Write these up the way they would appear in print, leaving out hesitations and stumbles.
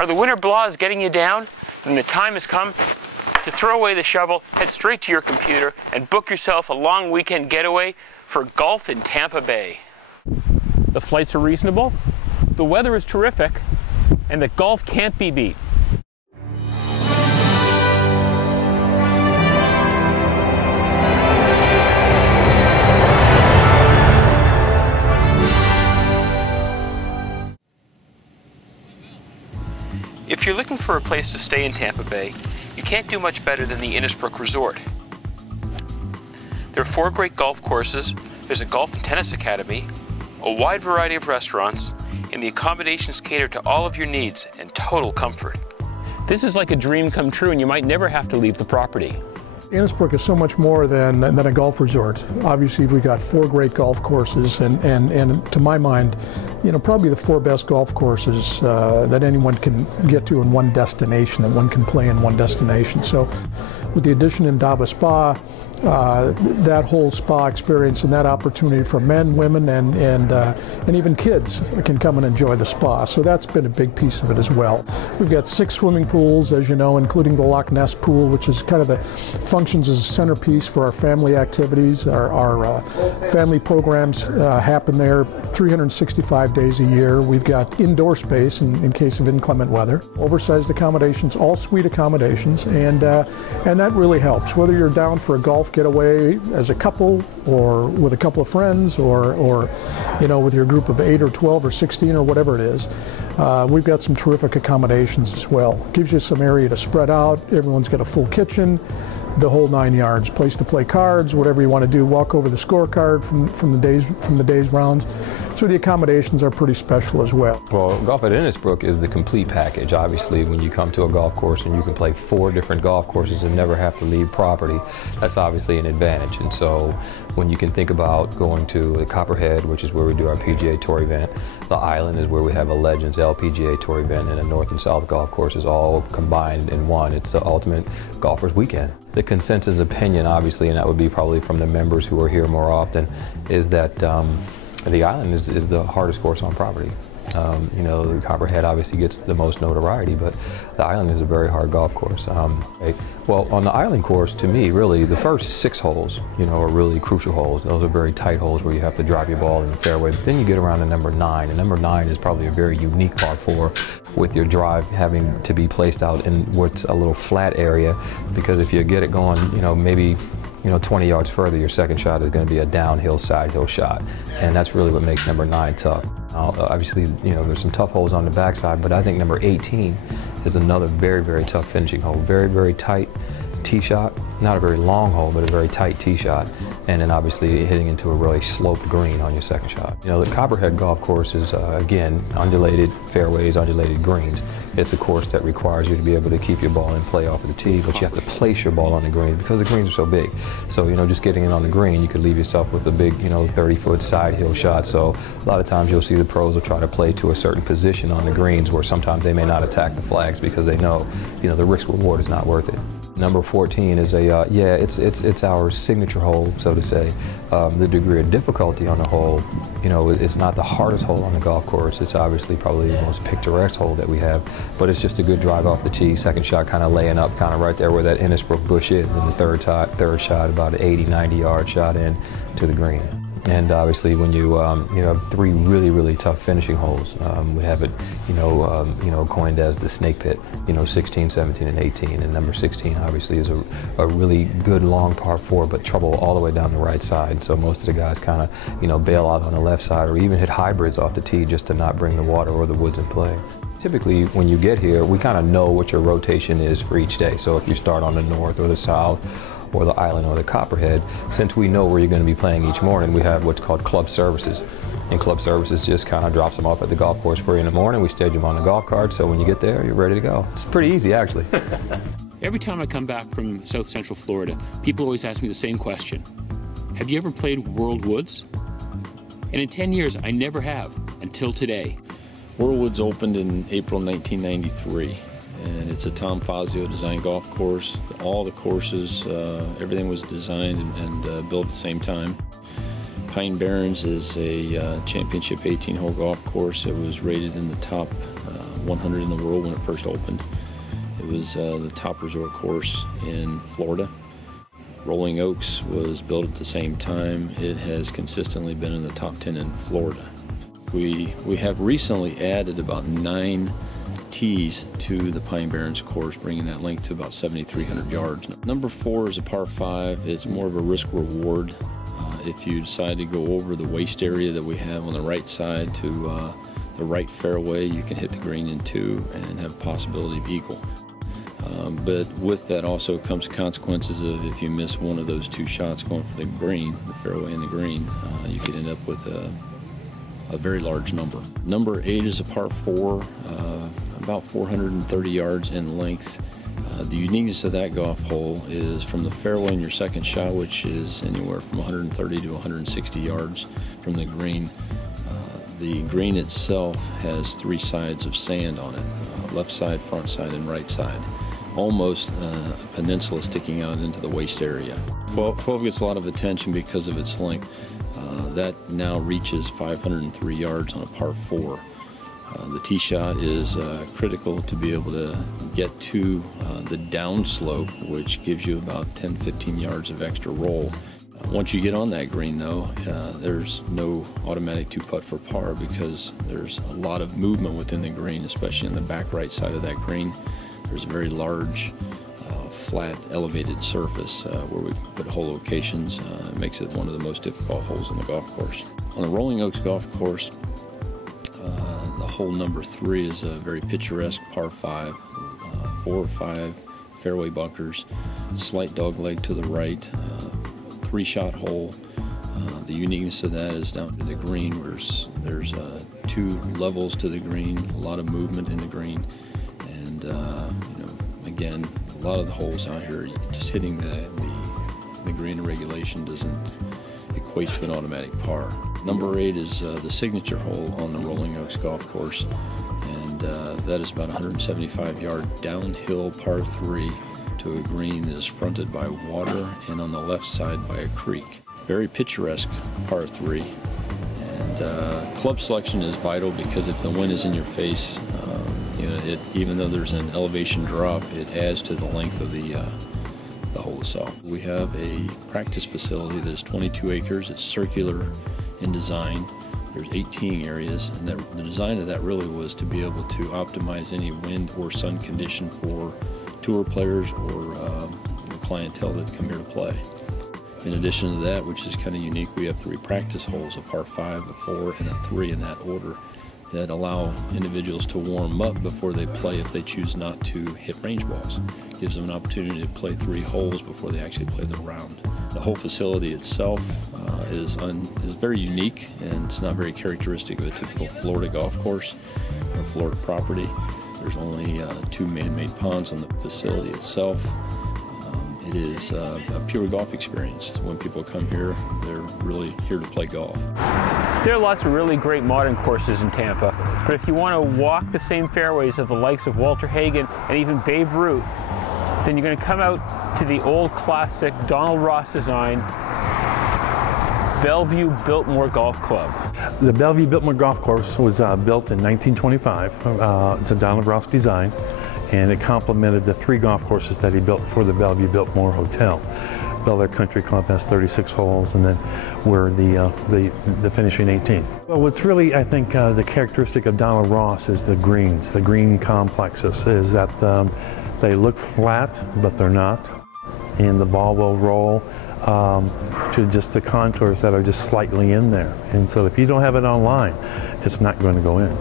Are the winter blahs getting you down? Then the time has come to throw away the shovel, head straight to your computer, and book yourself a long weekend getaway for golf in Tampa Bay. The flights are reasonable, the weather is terrific, and the golf can't be beat. If you're looking for a place to stay in Tampa Bay, you can't do much better than the Innisbrook Resort. There are 4 great golf courses, there's a golf and tennis academy, a wide variety of restaurants, and the accommodations cater to all of your needs and total comfort. This is like a dream come true, and you might never have to leave the property. Innisbrook is so much more than a golf resort. Obviously, we've got 4 great golf courses, and to my mind, you know, probably the 4 best golf courses that anyone can get to in one destination, that one can play in one destination. So, with the addition in Indaba Spa, that whole spa experience and that opportunity for men, women, and even kids can come and enjoy the spa. So that's been a big piece of it as well. We've got 6 swimming pools, as you know, including the Loch Ness pool, which is kind of the functions as a centerpiece for our family activities. Our family programs happen there 365 days a year. We've got indoor space in case of inclement weather, oversized accommodations, all suite accommodations, and that really helps. Whether you're down for a golf getaway as a couple, or with a couple of friends, or you know, with your group of 8 or 12 or 16 or whatever it is, we've got some terrific accommodations as well. Gives you some area to spread out. Everyone's got a full kitchen, the whole 9 yards. Place to play cards, whatever you want to do. Walk over the scorecard from the day's rounds. So the accommodations are pretty special as well. Well, golf at Innisbrook is the complete package. Obviously, when you come to a golf course and you can play 4 different golf courses and never have to leave property, that's obviously an advantage. And so when you can think about going to the Copperhead, which is where we do our PGA Tour event, the Island is where we have a Legends LPGA Tour event, and a North and South golf courses all combined in one. It's the ultimate golfer's weekend. The consensus opinion, obviously, and that would be probably from the members who are here more often, is that the Island is the hardest course on property. You know, the Copperhead obviously gets the most notoriety, but the Island is a very hard golf course. Well, on the Island course, to me, really, the first 6 holes, you know, are really crucial holes. Those are very tight holes where you have to drop your ball in the fairway. But then you get around to number 9, and number 9 is probably a very unique par 4, with your drive having to be placed out in what's a little flat area, because if you get it going, you know, maybe 20 yards further, your second shot is going to be a downhill, side hill shot. And that's really what makes number 9 tough. Obviously, you know, there's some tough holes on the backside, but I think number 18 is another very, very tough finishing hole. Very, very tight tee shot. Not a very long hole, but a very tight tee shot. And then obviously hitting into a really sloped green on your second shot. You know, the Copperhead golf course is, again, undulated fairways, undulated greens. It's a course that requires you to be able to keep your ball in play off of the tee, but you have to place your ball on the green because the greens are so big. So, you know, just getting it on the green, you could leave yourself with a big, 30-foot side hill shot. So a lot of times you'll see the pros will try to play to a certain position on the greens where sometimes they may not attack the flags because they know, the risk reward is not worth it. Number 14 is it's our signature hole, so to say. The degree of difficulty on the hole, it's not the hardest hole on the golf course. It's obviously probably the most picturesque hole that we have, but it's just a good drive off the tee. Second shot kind of laying up, kind of right there where that Innisbrook bush is, and the third shot about an 80, 90-yard shot in to the green. And obviously, when you have 3 really, really tough finishing holes, we have it, coined as the snake pit. 16, 17, and 18. And number 16 obviously is a really good long par 4, but trouble all the way down the right side. So most of the guys kind of, bail out on the left side or even hit hybrids off the tee just to not bring the water or the woods in play. Typically, when you get here, we kind of know what your rotation is for each day. So if you start on the north or the south, or the Island or the Copperhead, since we know where you're going to be playing each morning, we have what's called club services. And club services just kind of drops them off at the golf course for you in the morning. We stage them on the golf cart, so when you get there, you're ready to go. It's pretty easy, actually. Every time I come back from South Central Florida, people always ask me the same question. Have you ever played World Woods? And in 10 years, I never have, until today. World Woods opened in April 1993. And it's a Tom Fazio designed golf course. All the courses, everything was designed and built at the same time. Pine Barrens is a championship 18-hole golf course. It was rated in the top 100 in the world when it first opened. It was the top resort course in Florida. Rolling Oaks was built at the same time. It has consistently been in the top 10 in Florida. We have recently added about 9 tees to the Pine Barrens course, bringing that length to about 7,300 yards. Number 4 is a par 5. It's more of a risk-reward. If you decide to go over the waste area that we have on the right side to the right fairway, you can hit the green in 2 and have a possibility of eagle. But with that also comes consequences of if you miss one of those 2 shots going for the green, the fairway and the green, you could end up with a very large number. Number 8 is a par 4, about 430 yards in length. The uniqueness of that golf hole is from the fairway in your second shot, which is anywhere from 130 to 160 yards from the green. The green itself has 3 sides of sand on it, left side, front side, and right side. Almost a peninsula sticking out into the waste area. 12 gets a lot of attention because of its length. That now reaches 503 yards on a par 4. The tee shot is critical to be able to get to the downslope, which gives you about 10-15 yards of extra roll. Once you get on that green, though, there's no automatic 2-putt for par because there's a lot of movement within the green, especially on the back right side of that green. There's a very large, flat, elevated surface where we put hole locations. It makes it one of the most difficult holes on the golf course. On the Rolling Oaks golf course, the hole number 3 is a very picturesque par 5, 4 or 5 fairway bunkers, slight dog leg to the right, 3-shot hole. The uniqueness of that is down to the green, where there's 2 levels to the green, a lot of movement in the green, and again, a lot of the holes out here, just hitting the green in regulation doesn't equate to an automatic par. Number 8 is the signature hole on the Rolling Oaks golf course, and that is about 175-yard downhill par 3 to a green that is fronted by water and on the left side by a creek. Very picturesque par 3, and club selection is vital because if the wind is in your face, even though there's an elevation drop, it adds to the length of the hole itself. We have a practice facility that is 22 acres. It's circular in design. There's 8 teeing areas, and the design of that really was to be able to optimize any wind or sun condition for tour players or the clientele that come here to play. In addition to that, which is kind of unique, we have 3 practice holes, a par 5, a 4, and a 3 in that order, that allow individuals to warm up before they play if they choose not to hit range balls. Gives them an opportunity to play 3 holes before they actually play the round. The whole facility itself is very unique, and it's not very characteristic of a typical Florida golf course or Florida property. There's only 2 man-made ponds on the facility itself. It is a pure golf experience. When people come here, they're really here to play golf. There are lots of really great modern courses in Tampa, but if you want to walk the same fairways of the likes of Walter Hagen and even Babe Ruth, then you're going to come out to the old classic Donald Ross design Bellevue Biltmore Golf Club. The Bellevue Biltmore Golf Course was built in 1925. It's a Donald Ross design, and it complemented the 3 golf courses that he built for the Bellevue Biltmore Hotel. Bel Air Country Club has 36 holes, and then we're the finishing 18. Well, what's really, I think, the characteristic of Donald Ross is the greens, the green complexes, is that they look flat, but they're not, and the ball will roll to just the contours that are just slightly in there. And so if you don't have it on line, it's not going to go in.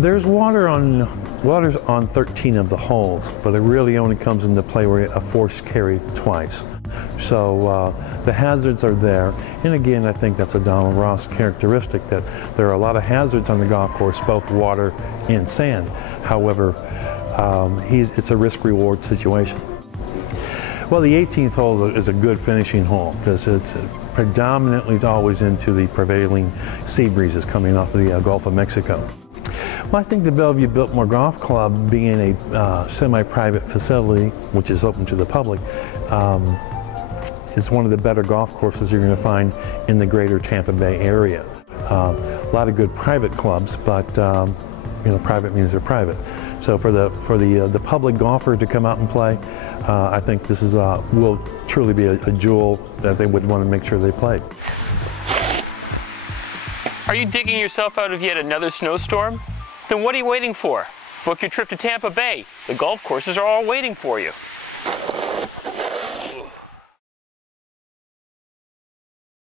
There's water's on 13 of the holes, but it really only comes into play where a force carry twice. So the hazards are there, and again, I think that's a Donald Ross characteristic, that there are a lot of hazards on the golf course, both water and sand. However, it's a risk-reward situation. Well, the 18th hole is a good finishing hole because it's predominantly always into the prevailing sea breezes coming off of the Gulf of Mexico. Well, I think the Bellevue Biltmore Golf Club, being a semi-private facility, which is open to the public, is one of the better golf courses you're going to find in the greater Tampa Bay area. A lot of good private clubs, but private means they're private. So for the public golfer to come out and play, I think this is will truly be a jewel that they would want to make sure they play. Are you digging yourself out of yet another snowstorm? Then what are you waiting for? Book your trip to Tampa Bay. The golf courses are all waiting for you.